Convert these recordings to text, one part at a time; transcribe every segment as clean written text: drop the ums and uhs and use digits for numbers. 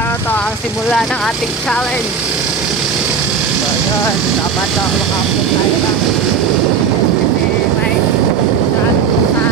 araw to ang simula ng ating challenge. So yun, dapat makapot tayo lang. Kasi may ano sa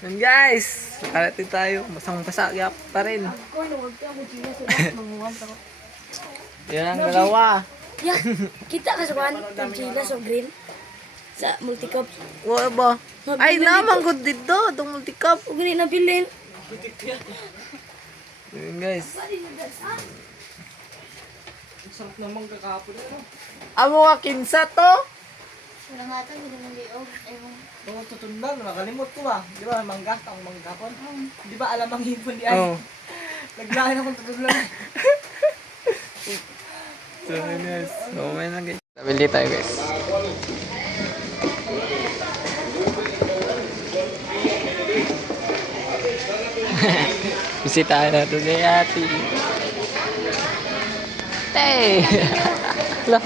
yun guys, makarating tayo. Basang-basa pa rin. Yun ang dalawa. Ya, kita ka sa kuhan ng China sa grill sa multi-cup. Wala ba? Ay naman good dito. Itong multi-cup. Huwag na nabilin. Yun guys. Sarap naman kakapon. Amo ka kinsa to? Wala nga ito, hindi naman liog. Ewan. Kung tutundan, nakalimot ko ba? Di ba, mangga, ang manggapon? Di ba, alam ang hipon di ay? Oo. Naglahin akong tutundan. So guys. So may na guys. Nabili tayo guys. Bisitahin natin si Ate. Tay! Hala.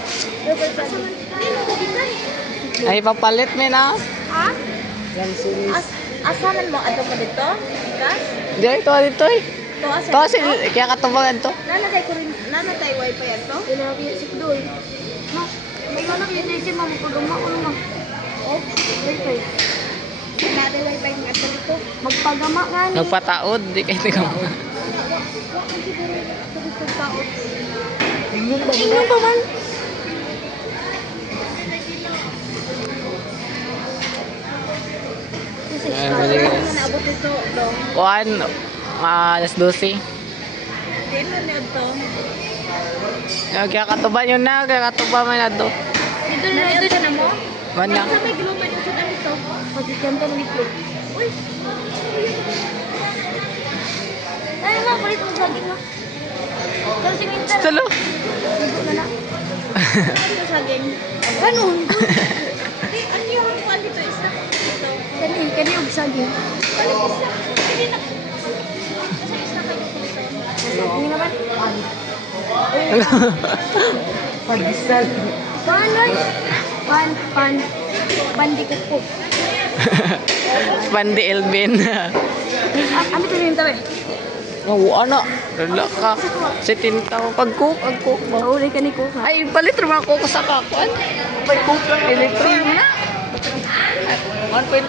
Ay, papalit mo na. Ha? Asaman mo? Ato mo dito? Gas? Hindi, ito eh. Ito asa? Ito kasi, kaya katubangan to. Nanatay wifi yan to? Sinabi si Kdoy. Ma, may anak yun na si mama ko luma o luma. Oh, wifi. Nanatay wifi nga sa dito. Magpagama nga ni. Nagpataod, di kayo tingnan. Tingnan pa man. Ayan, bali guys. Naabot ito, dong. Kuhan, alas 12. Dito na ito. Kaya katuban yun na, kaya katuban man na do. Dito na ito siya na mo? Man na. Sa may gluman yung sudan ito. Pagkikyan to ng itlog. Uy! Ay, ma, kulit mo saging mo. Pero si Minter. Salo. Hindi na na. Ito saging. Ganun. Ano yung kuwan dito? Isa? Ito. Kani yung saging. Kani isa. Hindi na. Kasi isa kayo dito. Hindi naman. Pagisal. Panoy. Pandikit po. Pandi Elvin. Ano ito yung tabi? Oo, ano? Lala ka. Si Tintaw. Pag-cook ba? Naulay ka ni Kuka. Ay, palit naman ako sa kakuan. May cook lang. Electric na. 1.5.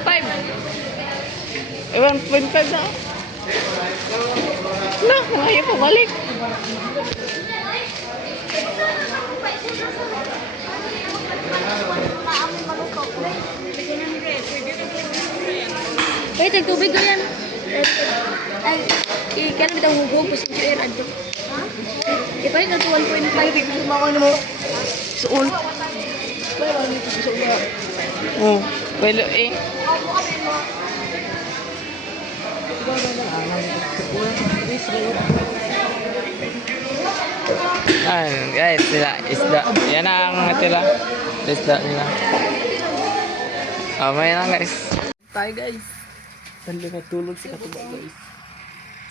1.5 na. Na, ngayon pa balik. Ay, tagtubig ko yan. Ay, kaya na bitang hugog ko sa QR adto. Ha? Ipalit na to 1.5. Sumakay mo. Suon. Oh, well, eh. Ayan, guys, sila isda. Yan ang tila. Isda nila. May lang guys. Tayo guys. Saan na tulog si Katuba guys.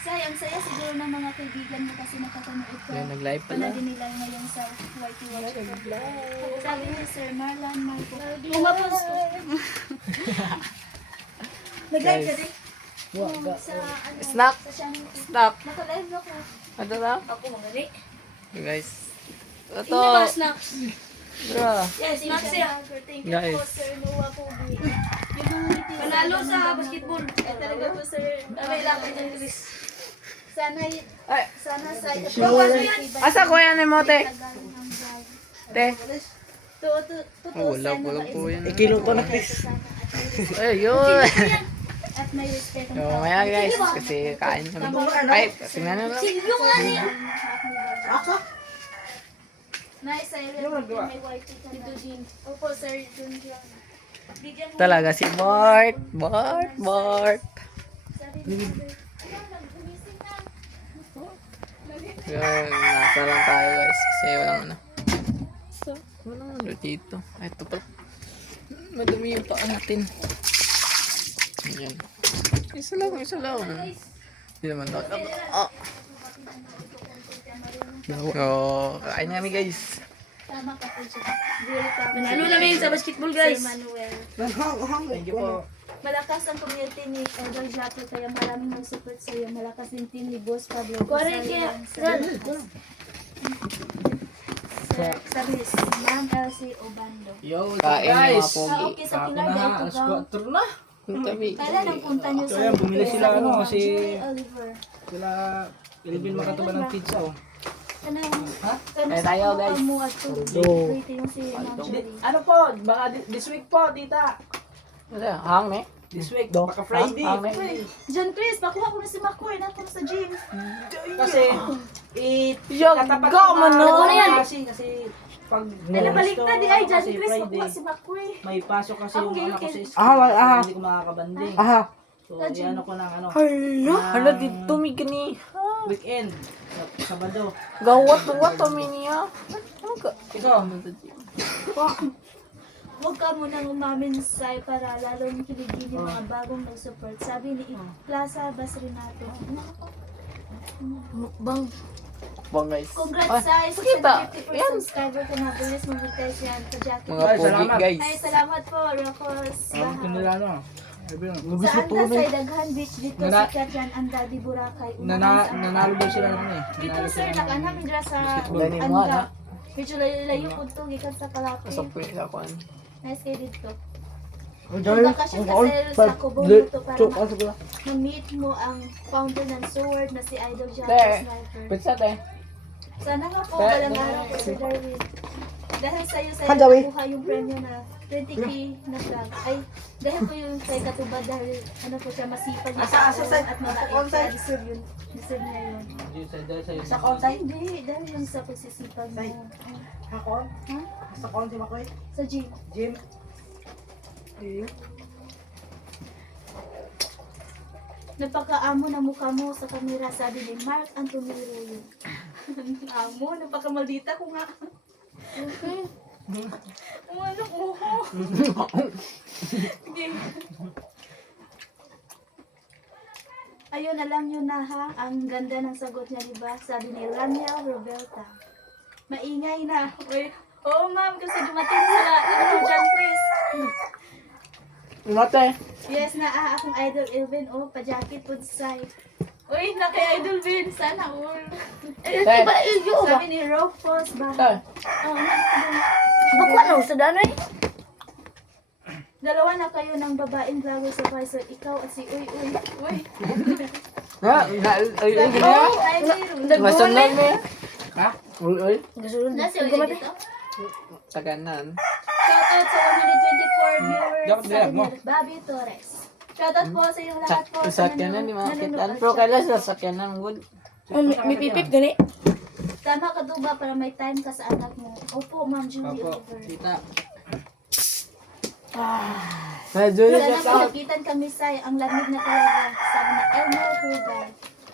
Say, ang saya siguro ng mga kaibigan mo kasi nakapanood ka. Yan, nag-live pala. Pala din nila ngayon sa YT Watch. Sabi ni Sir Marlon Marco. Umapos ko. Nag-live ka din? Sa ano? Snack. Sa channel. Snack. Naka-live ako. Ano na? Ako magali. Guys. Ito. Hindi ba snacks? Bro. Yes, snacks siya. Thank you Guys. po, Sir Noah Pogi. Panalo sa basketball. Eh, talaga po, Sir. Abay lang ko ng Luis. Sana sa Asa ko yan ni Mote? Te. Wala po yan. Ikilong ko na, Chris. Ayun. At may respeto. So, maya guys, kasi kain kami. Ay, tingnan nyo lang. Silvio nga niya. Aka? Nice, silent. May white chicken. Dito din. Opo, Sir. Dun yan. Bigyan mo. Talaga si Bart. Bart. Sabi ni Mother, "Ayan, nag-gumising na." Yan, nasa lang tayo guys. Kasi walang ano. So, walang ano dito. Ay, ito pa. Madumi yung paa natin. Ayan. Isa lang. Hindi naman daw. Ah. So, kain kami guys. Tama ka po dyan. Very tama. Manalo namin sa basketball, guys. Sir Manuel. Thank you po. Malakas ang community ni Idol Jaco kaya maraming mag-support sa iyo. Malakas din team ni Boss Pablo. Correct yan. Sabi si Ma'am Elsie Obando. Yo, Kain yung mga guys. pogi. Okay sa Ako Pilar na, dahil alas ito 4 na. Yung tabi. Kailan ang punta niyo sa Kaya bumili sila, ano, kasi Julie Oliver. sila Ilvin makataba ng pizza, oh. Kanang Eh, tayo, guys. mo at wait yung si Ma'am Julie. Ano po, baka this week po, tita. Ano hang ne? This week, baka Friday. Hang ne? John Chris, pakuha ko na si Makoy. Nato na sa gym. Kasi, Yo, katapat go mo no. Ano yan? Kasi, pag Ay, nabalik na di ay John kasi Chris. Friday, Pakuha si Makoy. may pasok kasi yung Okay, anak ko okay. sa school. Hindi ko makakabanding. So, iano ko ng ano. Hala, dito mi gani. Weekend. Sabado. Gawat kami niya. Ikaw, Huwag ka munang umamin sa para lalong kiligin yung mga bagong nag-support. Sabi ni Plaza Basrinato. Mukbang. Bang guys. Congrats sa Kita. 50% Yan. subscriber ko na bilis mag-test yan sa Jackie. Mga Ay, pogi salamat. guys. Ay, salamat po, Rocos. alam ko nila, ano. Saan ka sa Daghan Beach dito Nana- sikat yan ang Daddy Boracay. Unahan sa- Nanalo daw sila ng ano eh. Dito Nanalo sir, sila ng- nag-anam dira sa Gani mo, Anda. ha? Medyo layo po ito, gikan sa Kalapi. Pasok po yung ako. Nice kayo dito. Bakasyon ka sa Cubong dito para ma-meet mo ang founder ng Sword na si Idol Jaco Te. Sniper. Pizza te. Sana nga po, Te. walang araw ko Sir Darwin. Dahil sa'yo Handawi. nakuha yung premyo na 20k na vlog. Ay, dahil po yung kay Katubad dahil ano po siya masipag na tao at mabait. Kaya deserve yun. Deserve niya yun. Sa konsay? Hindi, dahil yun sa pagsisipag mo. Hakon? Ha? Sa konsay makoy? Sa gym. Jim? Napakaamo na mukha mo sa kamera, sabi ni Mark Antonio yun. Amo, napakamaldita ko nga. Ano ko? Ayun, alam nyo na ha, ang ganda ng sagot niya, diba? Sabi ni Rania Roberta. Maingay na. Uy, oo ma'am, kasi dumating sila. Ano, John Chris. Mate. Yes na akong idol Elvin oh pa-jacket po side. Uy, na kay Idol Vin, sana all. Sabi ni Rufus ba? Te. Oh, na. Bakwa na sa danay. Dalawa na kayo ng babaeng vlogger sa Pfizer. Ikaw at si Uy Uy. Uy. Ha? Ay, gani. Ay, mayroon. Masunod mo. Ha? Uy. Gasulod. Nasa ulit dito? Taganan. Shoutout sa 124 viewers. Dapat Sabi direct mo. ni Bobby Torres. Shoutout po sa inyong lahat po. Sakyanan di nanonood makitaan. at Pero sa- kailan sa sakyanan good. May pipip gani. Tama ka ba para may time ka sa anak mo? Opo, Ma'am Julie Opo, Oliver. tita. Medyo Sana malapitan kami say, ang lamig na talaga. Sabi na Elmer Hugay.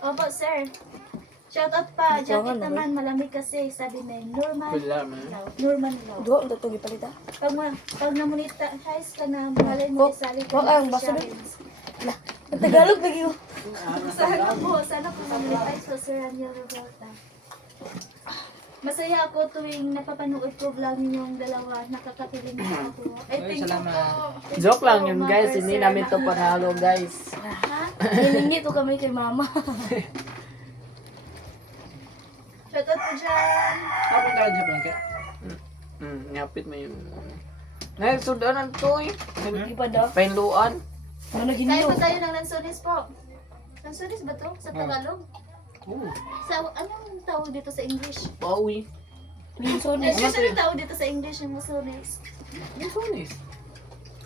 Opo, sir. Shoutout pa. Jacket naman, malamig kasi. Sabi na Norman Wala man. Law. Norman Law. Do daw to gipalita. Pag namonetize ka na, malay mo isali ka Wag ang na sa basta challenge. Tagalog lagi ko. Sana po mamalitay sa Sir Daniel Revolta. Masaya ako tuwing napapanood ko vlog ninyong dalawa. Nakakakilig na ako. Thank you po. Joke lang yun guys, hindi namin to panalo guys. Ha? Hiningi to kami kay mama. Shoutout po dyan. Ako ka dyan, Frankie. Ngapit mo yun. Ngayon, sudanan to eh. Hindi pa daw. Painluan. Ano Kain ginyo? po tayo ng lansones po. Lansones ba to? Sa Tagalog? Sa, anong tawag dito sa English? Bawi. Linsones. Ano tawag dito sa English ng lansones? Yung sunis.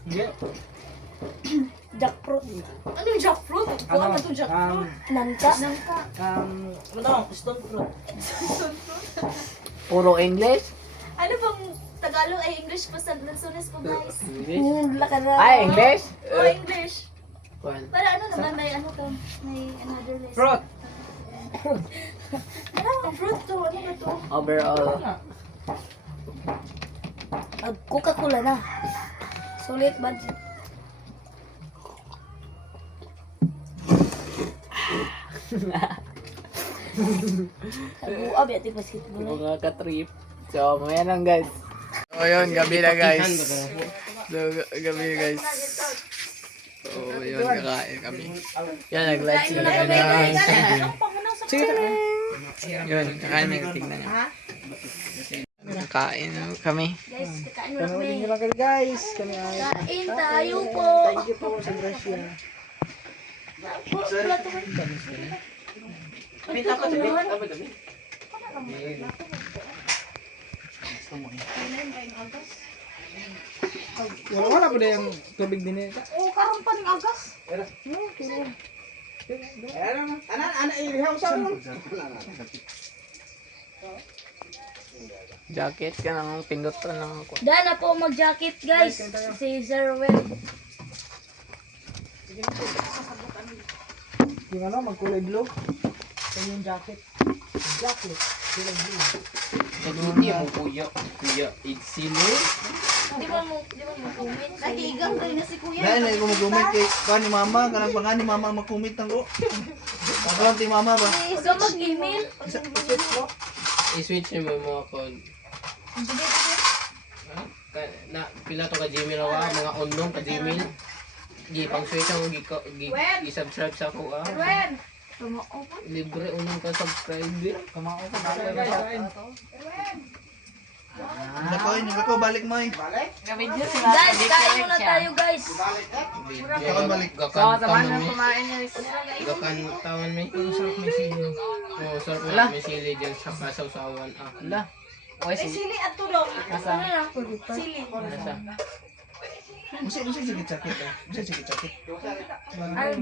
Hindi. Jackfruit. Ano yung jackfruit? Kuha na to jackfruit. Nangka. Nangka. Ano? Stone fruit. Puro English? Ano bang Tagalog ay English po sa lansones po guys? English? Lakara. Ay, English? O English. Kuan. Para ano naman may ano to? May another list. Fruit. Ano ang fruit to? Ano ba to? Overall. Coca-Cola na. Sulit budget. Buab ya ti basketball. Mga ka-trip. So, mamaya lang guys. So, yun, gabi na guys. So, gabi na guys. So, yun, kakain kami. Yan, nag-live sila guys. Sige na. Yun, kakain na yung tingnan nyo. Kakain kami. Guys, kakain mo na kami. Tingnan lang kayo guys. Kami ay. Kain tayo po. Thank you po sa grasya. Pinta ko tabi. Wala po na yung tubig din nito. Oh, karon pa ning agas. Ana ilihaw sa mo. Jacket ka nang pindot pa lang ako. Dana po mag-jacket guys. Si Zerwell. Yung ano, magkulay blue. Ito yung jacket. Jacket. Kulay blue. Hindi mo kuya Idsilo. Di ba mo comment? Nahigang kayo na si kuya. Dahil na ko mag-comment kay pa ni mama, kanang pangan ni mama mag-comment nang ko. Ako ti mama ba? So mag-email. I-switch mo mo ako. Na pila to ka Gmail ako, mga unknown ka Gmail. Gi pang switch ako gi-subscribe sa ako ah. Wen. Tumo po. Libre unang ka subscribe. Kamao ko Nako, balik mo eh. Guys, kain muna tayo guys. Kaon balik. Gakan taman mi. kumain niya. Gakan taman mi. Sarap may sili. Oh, sarap na may sili diyan sa kasawsawan ah. Ala. Oy, Sili at tulong. Nasa? Sili. Nasa? Musi sige sakit. Musi sige sakit. Ay,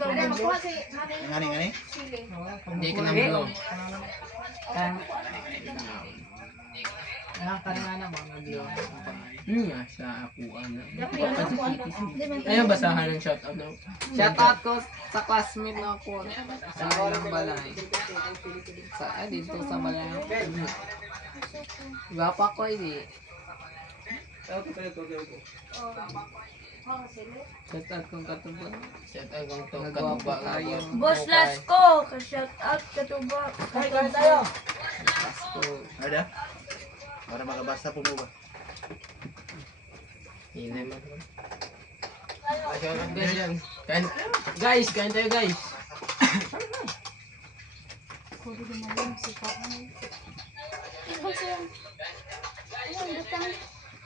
makuha si Ngani. sili. Hindi ka naman mo. Nakakaroon na mga blue. Nga sa ako ano. Ayun basahan ng shoutout no. Shout out ko sa classmate na ako sa ilang balay. Dito sa balay. Gapa ko hindi. Shout out kong katubo. Shoutout kang to Nagwapa katuba kayo. Boss Lasko, ka-shout out ka to ba? Kain tayo. Ada. Para makabasa po mo ba? Hinay mo. Shoutout guys yan. Guys, kain tayo guys.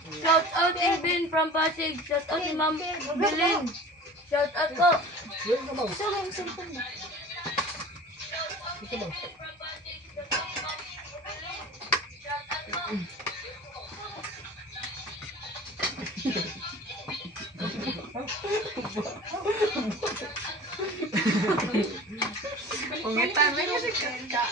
Shout out Ibin from Pasig. Shout out si Ma'am Bilin. Shout out po. Pungitan mo kasi ka.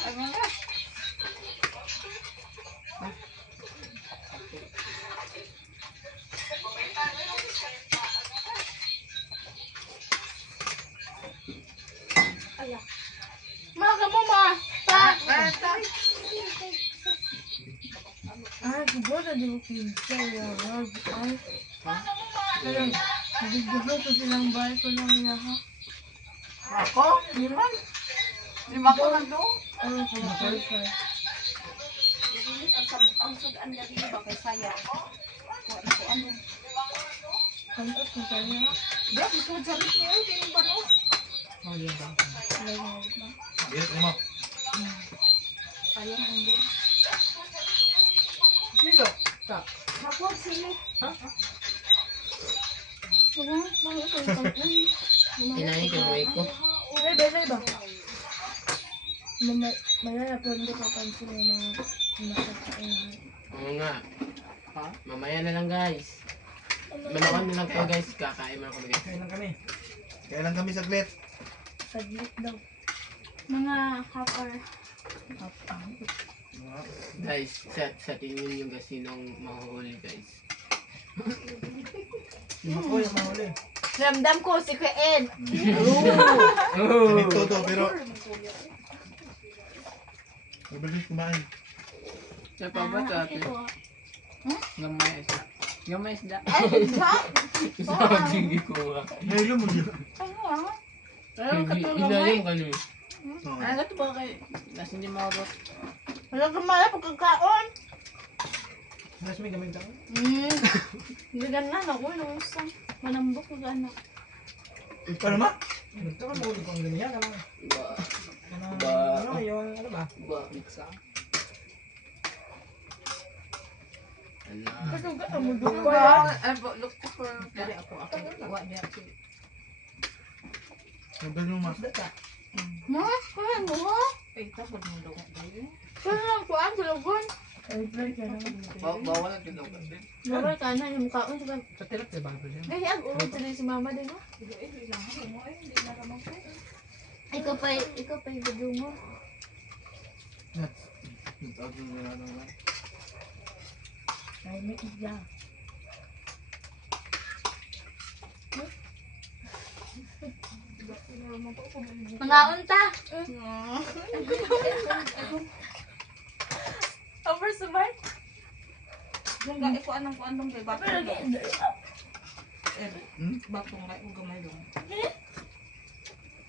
Mga mo ma. Ay, gusto di ko pinsa ya. Ay. Nagigil ko silang bahay ko lang ya ha. Ako? Liman? Lima ko lang doon. Ang sudan na rin ba kay saya? Ano? Bro, gusto mo sabi niya yun, hindi ba no? Yes, mo. Sino? Ta. Ako, sili. Inahin ko yung ko. Mayaya po hindi papansin yung mga nakakain. Oo nga. Mamaya na lang guys. Manood na lang po guys. Kakain mo na kami guys. Kailan kami? Kailan kami saglit? Saglit daw. Mga hopper. Guys, sa tingin yung guys sinong mahuhuli guys. Lima ko yung mahuli. Ramdam ko si Kuya Ed. Ganito to, pero... Mabilis kumain. Sa pa ba ito ate? Gamay isda. Gamay isda. Isa ka tingin ko nga. Ngayon mo yun. Ano katulong gamay? Inahin ka nyo. Ano ito ba kay... Nas hindi maurot. Wala ka mala pagkakaon. Mas may gamit ako. Hindi ganan ako. Inuusang. Manambok ko gana. Paano ma? Ito ka mahuli ko ang ganyan. Kanang, Ba. ano yung, ano ba? Ba, pizza. Ala. Ano po, look for... Dari ako. Wa niya. Sabi mo ma. Ma, kaya mo ha? Ay, tapos mo daw. Kaya lang kuhaan sa lugon. Bawal ang tinugan din. Bawal ka na yung mukha ko. Diba? Sa tilak, diba? Diba? Gaya, ulit tuloy si mama din, no? Ikaw pa yung video mo. Ay, may isda. Mga unta. Over smart. Yung gaya ko anong kuandong kay Batong do. Batong kay ko gamay do.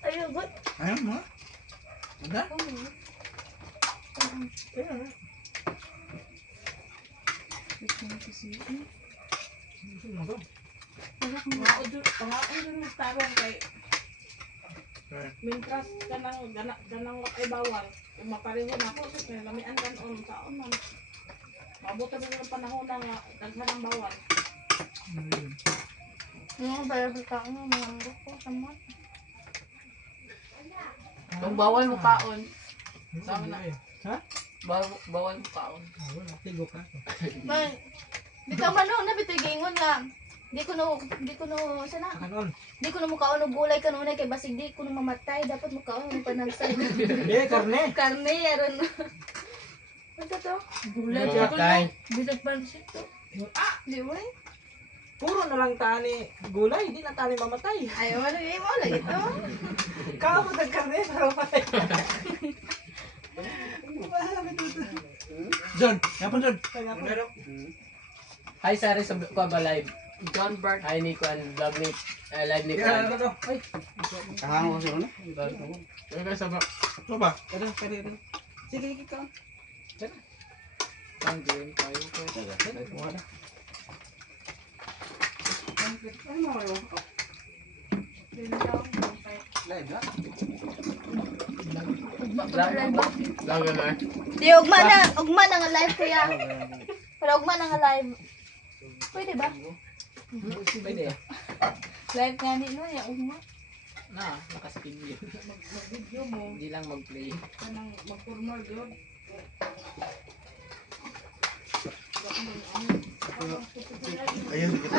Ayun, good. Ayun ma. Ada? Gusto mo to? Pangaon dun tarong kay Mintras ganang ay bawal. Kung mapareho na ako, so lamian kan on taon man. Mabuti na ng panahon na nga daghan ang bawal. Yung bayar ka ano, mga ko sama. Kung bawal mo kaon. Sama na. Ha? Bawal mo kaon. Wala, tigo ka. Man, bitaw man no, nabitoy gingon nga. Di ko no, sana. Kanon. Di ko no mukaon og gulay kanunay kay basig di ko no mamatay, dapat mukaon ng panagsay. Eh, karne. Karne aron. Ano to? Gulay. Kay. Bisag pansit to. Di mo eh. Puro na lang tani gulay, hindi na tani mamatay. Ayaw mo lagi mo lagi to. Kamo ng karne, pero patay. John, yapon John. Hi Sari sa ko ba live? John Bart. Hi ni Kwan vlog ni live ni Kaya Kwan. ano to? Ay, Kahanga ko sila na. Ano ka sa ba? Ito ba? kada. Sige, ka. Ang game tayo ko. Wala. Live na? Vlog na. Di ugma na nga live kuya. Pero ugma na nga live. Pwede ba? Pwede. Live nga ni no, ya ugma. Na, nakaspin yun. Video mo Hindi lang mag-play. kanang magformal gyud. Ayun, kita.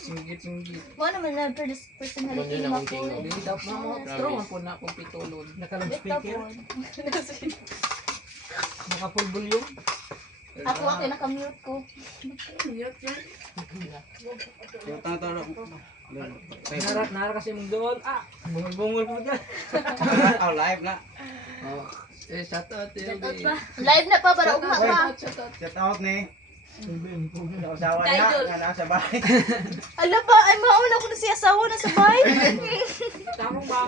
Singgit-singgit. Mo naman na personality Ganyan mo ang ko. tingin. Hindi daw na mo. Strong po na kung pitulod. Naka-loud Ito speaker. po. Naka-full volume. Ako nakamute ko. Nara kasi mong doon. Bungol-bungol po dyan. Oh, live na. Oh. Eh, shout out. Shoutout ba? Live na pa para ugma pa. Shout out. Shout out ni. Asawa niya, nga nasa bahay. Ala ba, ay mauna ko na si asawa na sa bahay. Tarong ba?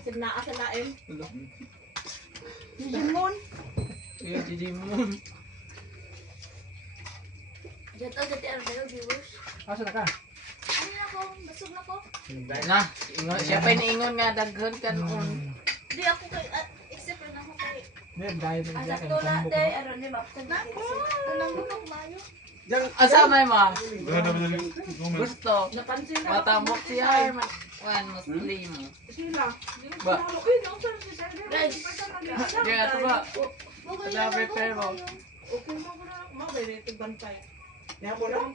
Sinaa-sinain. Jimon. Kaya si Jimon. Dito, dito, ano viewers? Asa na ka? Ano na ako, basog na ko. Dahil na. Ingon, siya pa iniingon nga daghan ka noon. Di ako kay, except na ako kay, Dahil asa to na, day, ano ni Mapsan na ko. Anong gulong mayo? Asama mo. Gusto. Napansin na. Matamok siya. Wan, Muslim. Sila. Ba? Uy, naunsan si Sir. Guys. Kaya ito ba? Wala prepare mo. Okay mo ko na. Mabay, bantay. Yan po lang.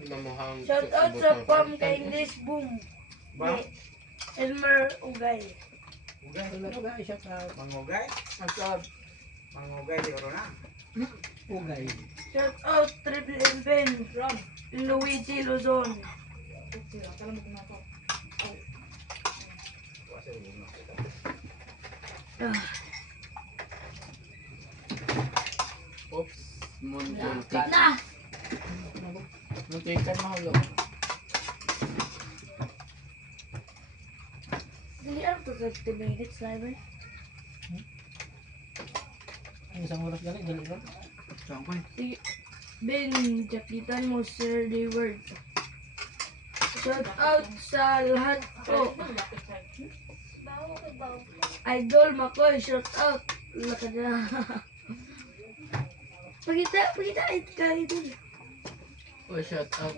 Mamuhang Shout out sa Pam kay English Boom. Ba? Elmer Ugay. Ugay siya ka. Mangugay? Mangugay di Corona. Ugay. Shout out Triple M Ben. Ron. Luigi Luzon. Okay, kalamog na ako. Oops. Muntik. Na! Muntik ka mahulog. Dili ano to 50 minutes live. Ang isang oras gali, gali ron. Saan po eh? Ben, jakitan mo Sir Dayward. Shout out sa lahat po. Bawo kay bawo. Idol Makoy, shout out. Lakad na. Pagita ka idol. Oh, shout out.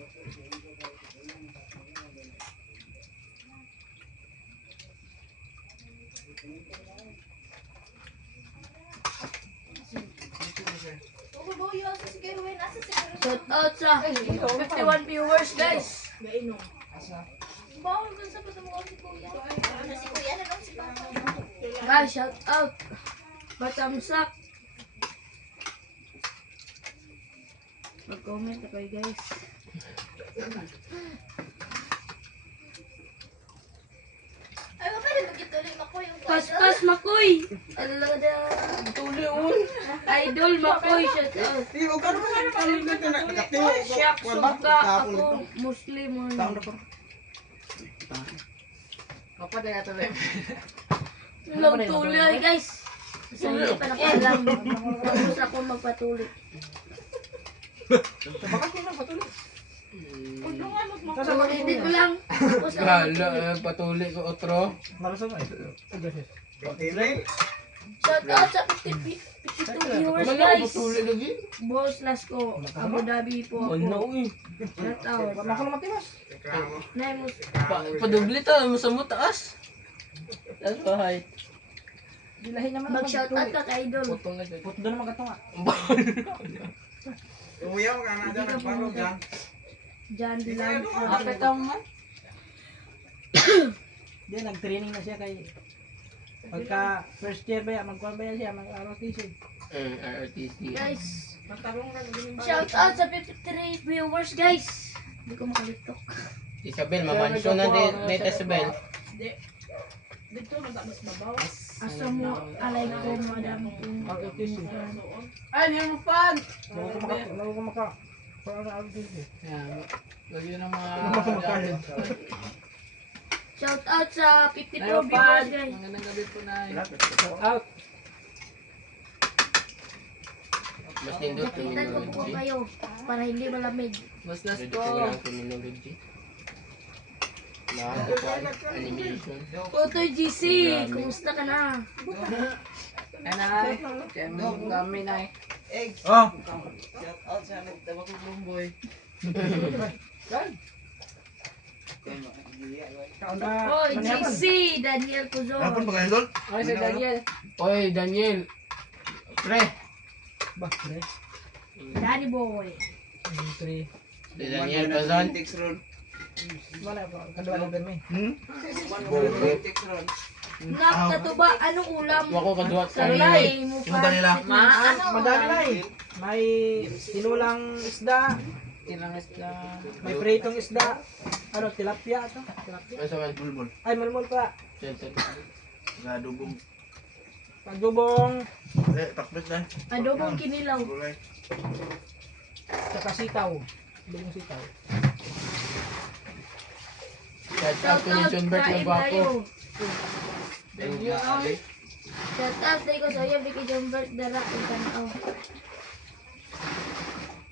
Okay, bawo yun. Sige, Ruin. Asa si Ruin? Shout out sa 51 viewers guys. Gainom. Bawo dun sa pasamuha si Kuya. Ano si Kuya? Ano si Papa? Guys, shout out. Patamsak. Mag-comment na kayo guys. Ay, ba pwede magituloy mo ko yung Paspas Makoy. Alada. Idol Makoy, shout out. Hindi, huwag ka naman nga naman. Nakatingo ko. Siyak suka ako Muslim. Taon na po. Kapag na ito ba? Long tuloy guys. Sa hindi pa nakaalam. Tapos ako magpatuloy. So mag-edit ko lang. Tapos ako magpatuloy. Patuloy ko otro. Malasang ay. Pagkilay. Shout out sa 52 viewers Wala ko guys. patuloy lagi. Boss Lasco, Abu Dhabi po Ano ako. eh. Shout out. Wala ko matimas. Naimus. Padubli ta. Mo sa mo taas. Taas pa height. Dilahin naman. Mag-shout out ka kay Idol. Putong na dyan. Puto doon naman kato nga. Umuyaw ka na dyan. Nagbarog dyan. Jan Dilan. Kapit ka mo man. Di, nag-training na siya kay... Pagka first year ba yan, magkuhan ba yan siya, mag-ROTC. RRTC. Guys, Matarong na ganun ba? shout out sa 53 viewers guys. Hindi ko makalitok. Isabel, mamansyon na din Isabel. Di. Dito, mas mabaw. Asa mo, alay ko madam. ROTC. Ay, hindi mo fan. Bago ko maka... Para na ROTC. Yan. Lagi ng mga... Makain. Shout out sa 52 Tayo viewers fan. guys. Magandang gabi po na. Out. Mas nindot Nakitan ko po terminology. kayo para hindi malamig. Mas last Pwede ko. ko lang terminology. Nakakakuan, animation. Totoy GC, kumusta ka na? Ay, nay. Kaya mo kami, nay. Oh! Shout out sa nagtawa ko boy. Kaon na. Hoy, GC, Daniel Cuzon. Hapon ba kayo doon? Ay, si Daniel. Oy, Daniel. Pre. Ba, pre. Danny Boy. 3. Si Daniel Pazan. Wala pa. Kadwa na permi. Nak, katuba, anong ulam? Wako kadua Sabi sa mo Punta nila. Ma, ano? Madami na eh. May tinulang isda, Tilang isda. May pritong isda. Ano, tilapia ito? Tilapia. Ano man? Bulbul. Ay, mulmul pa. Center. Gadubong. Pagdubong. Takbit na. Adobong kinilaw. Gulay. Saka sitaw. Dubong sitaw. Shout out ko ni John Bert ng Gwapo. Shout out tayo ko sa iyo, Vicky Jumbert, dara, yung tanaw.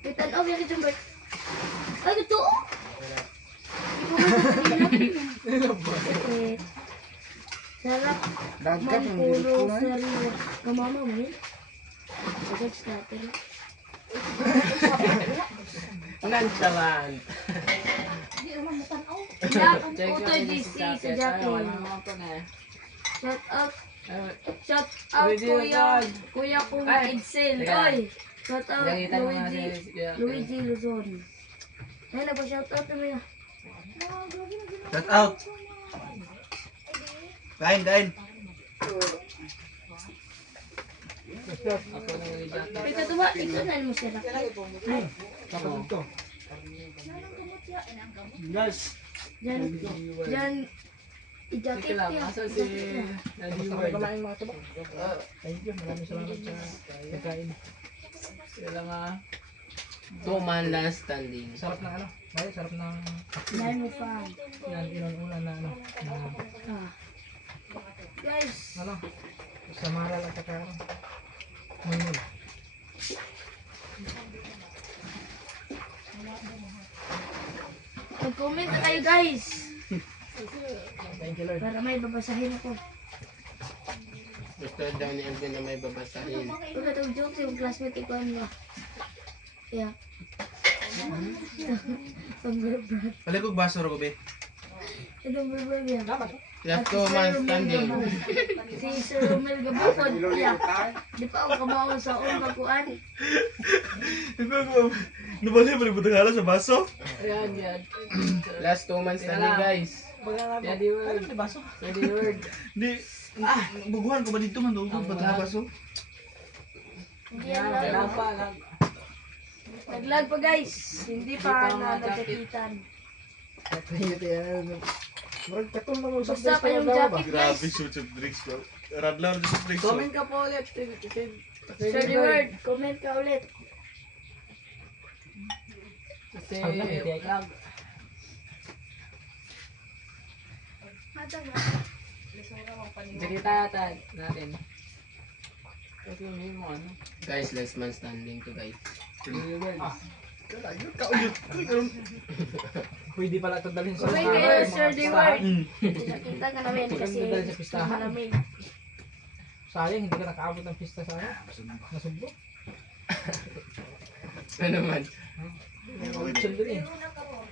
Yung tanaw, Vicky Jumbert. Ay, ito! Sarap. Man puro sarili. Kamama mo yun? Agad starter. Nonchalant. Utoy GC sa Jackie. Shout out. Shout out Kuya kong Edsel. Oy! Shout out Luigi Luzon. Ay, nagpa-shout out naman yan. Shout out. Kain. Ikaw tuwa, ikaw na mo sila. Tapos ito. Guys. Diyan, i-jacket niya. Basta may kamain mga tuba. Thank you. Maraming salamat sa pagkain. Sila nga. 2 man last standing. Sarap ng ano? Ay, sarap ng Dahil mo fan. yan, inunan na ano. Guys, Ano? Sa maral at saka ano. Mulmul. mag-comment na kayo guys. Thank you Lord. Para may babasahin ako. Gusto daw ni Elvin na may babasahin. Huwag ka itong joke yung classmate ko ano. Yeah. Pag-brad. Palikog baso ro ko be. Itong brad yan. Last 2 man standing. Si Sir Romel Gabukod. Yeah. Di pa ako kamawa sa pagkuhan. Nabali mo butang hala sa baso. Ayan, yan. Last 2 man standing guys. Daddy word. Daddy word. Di buguhan ko ba dito man dugog butang baso. Hindi yan lang. Naglag pa guys. Hindi pa na nagkakitan. Murag katong na mo sa Basta pa yung jacket guys. Grabe shoot sa drinks bro. Radlaw sa drinks. Comment ka po ulit. Sir the word. Comment ka ulit. Kasi, Jakita natin. Kasi hindi mo ano. Guys, last man standing to guys. Pwede pala ito dalhin sa Okay kayo Sir the word. Nakita ka namin kasi Dahil sa pistahan. malamig. Sayang, hindi ka nakaabot ng pista sa ano. Nasublo. Ano man? Chill din eh.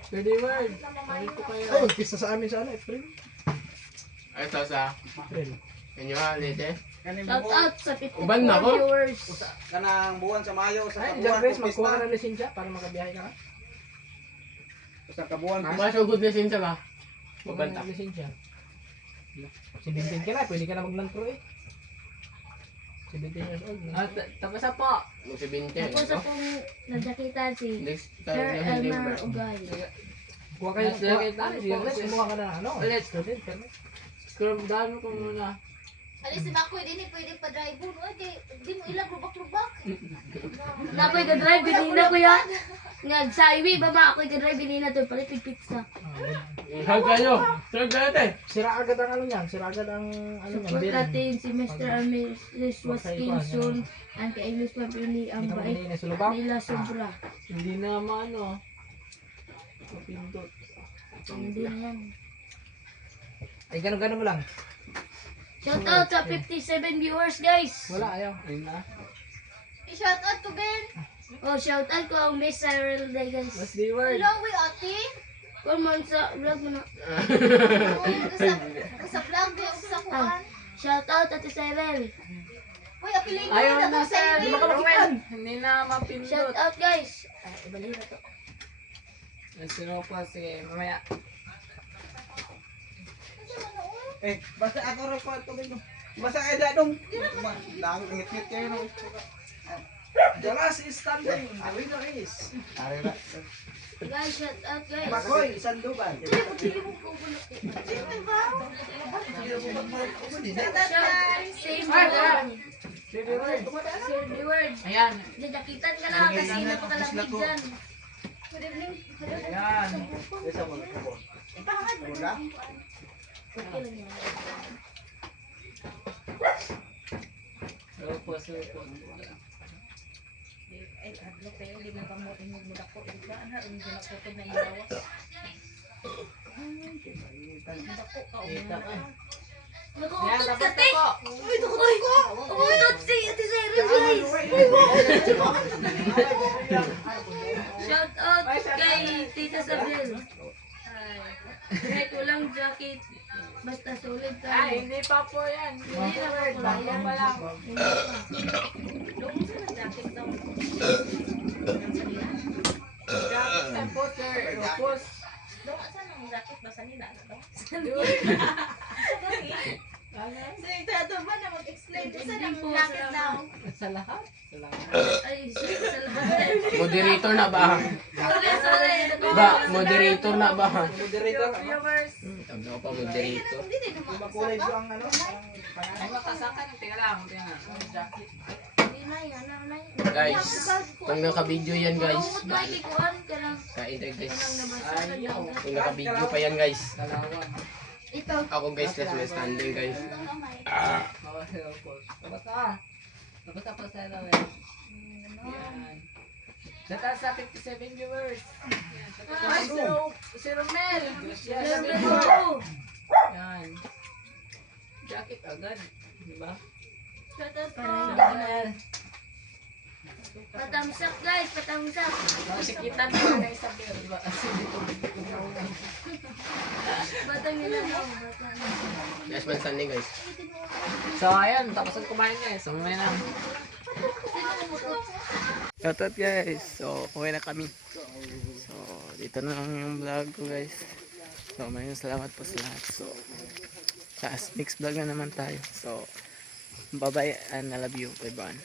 Daddy word. Comment ko kayo. Oh, pista sa amin sa ano, April. Ay, ito sa April. inyo ulit eh. Shout out sa 54 Uban na ako. viewers. Kanang buwan sa Mayo sa Ay, Jack Grace, magkuha ka ng lisensya para makabiyahe ka na. Sa kabuan. Mas ugod na sinsa ba? Magkuha Mabanta. ng lisensya. 17 ka na, pwede ka na magnantro eh. 17 years old. Ah, tapos na po. Mag 20 Ako sa pong nagsakitan si Next Sir time Elmer Ugay. Kuha kayo, Yes, okay, kuha. yes, Jack yes. Grace, kumuha ka na ano. Ulit. Student, permit. Scrub down ko muna. Alis na ako, hindi pwede pa drive mo. Hindi mo ilang lubak-lubak. Nakoy ka drive binina ko yan. Ngag sa iwi ba ma ako'y ka drive binina to palit pizza. Hag kayo. Hag kayo te. Sira agad ang ano niyan, sira agad ang ano niyan. Support bearing. natin si Mr. Amilis Waskinson ang kay English Papili ang Hindi ka bait manina sa lubak. nila sobra. Hindi na ano. Mapindot. Hindi na yan. Ay, ganun-ganun mo lang. Shout out sa 57 viewers guys. Wala, ayaw. Ayun na. I-shout out to Ben. Oh, shout out ko ang Miss Cyril Day guys. What's the word? Hello, we ate. Kung man sa vlog mo na. Sa vlog, di ako sa kuhan. Shout out Ate Cyril. Uy, apelido Ayaw na na to sa sir. iyo. Hindi na mapindot. Shout out guys. Sino po? Sige, mamaya. Eh, basta ako ro ko tubig mo. Basta ay dadong. Dang ngit-ngit kayo no. The last is standing. The winner is. Guys, shout out guys. Makoy Sandoval. Same word. Same word. Ayan. Jajakitan ka na kasi napakalapit dyan. Good evening. Yan. Okay lang yan. Ay, adlo kayo, di mo kamo imog mo dako. Di ba? Ano, hindi na putod na ilawas. Dako ka, Nakuutot ka, te! Uy, umutot si Ate Sarah, guys! Shout out kay Tita Sabel. Kahit walang jacket, basta solid ka. Ay, hindi pa po yan. Hindi na po Bago pa lang. doon sa jacket daw. Jacket and poster. Upos. Doon, saan ang jacket ba sa nila? Sige, tato ba na mag-explain? Isa Hindi lang po, jacket salamat. daw. Sa lahat. Ay, sa lahat. Moderator na ba? Sorry. Ba, moderator na ba? Moderator. Tawag na ko pa moderator. Hindi din naman. Makulay ko ang ano. Ay, makasakan. Tingnan lang. Tingnan. Jacket. Hindi na yan, ano na yan. Guys, kung naka-video yan guys. Huwag kayo kikuhan ka lang. Kain tayo guys. Walang nabasa ka lang. Kung naka-video pa yan guys. Kalawan. Ito. Ako guys, last man standing guys. Bawal sa upos. Nabasa. Nabasa pa sa ilaw eh. Yan. Data sa 57 viewers. Ay, si Romel. Yes, yan. Jacket agad. Diba? Shoutout po. Romel. Patamsak guys, patamsak. Sikitan mo na Isabel. Diba? Batang nila mo, batang. Last man standing guys. So, ayan. Tapos ang kumain guys. Umay na. Shoutout guys. So, uwi na kami. So, dito na lang yung vlog ko guys. So, maraming salamat po sa lahat. So, sa mix vlog na naman tayo. So, bye bye and I love you everyone.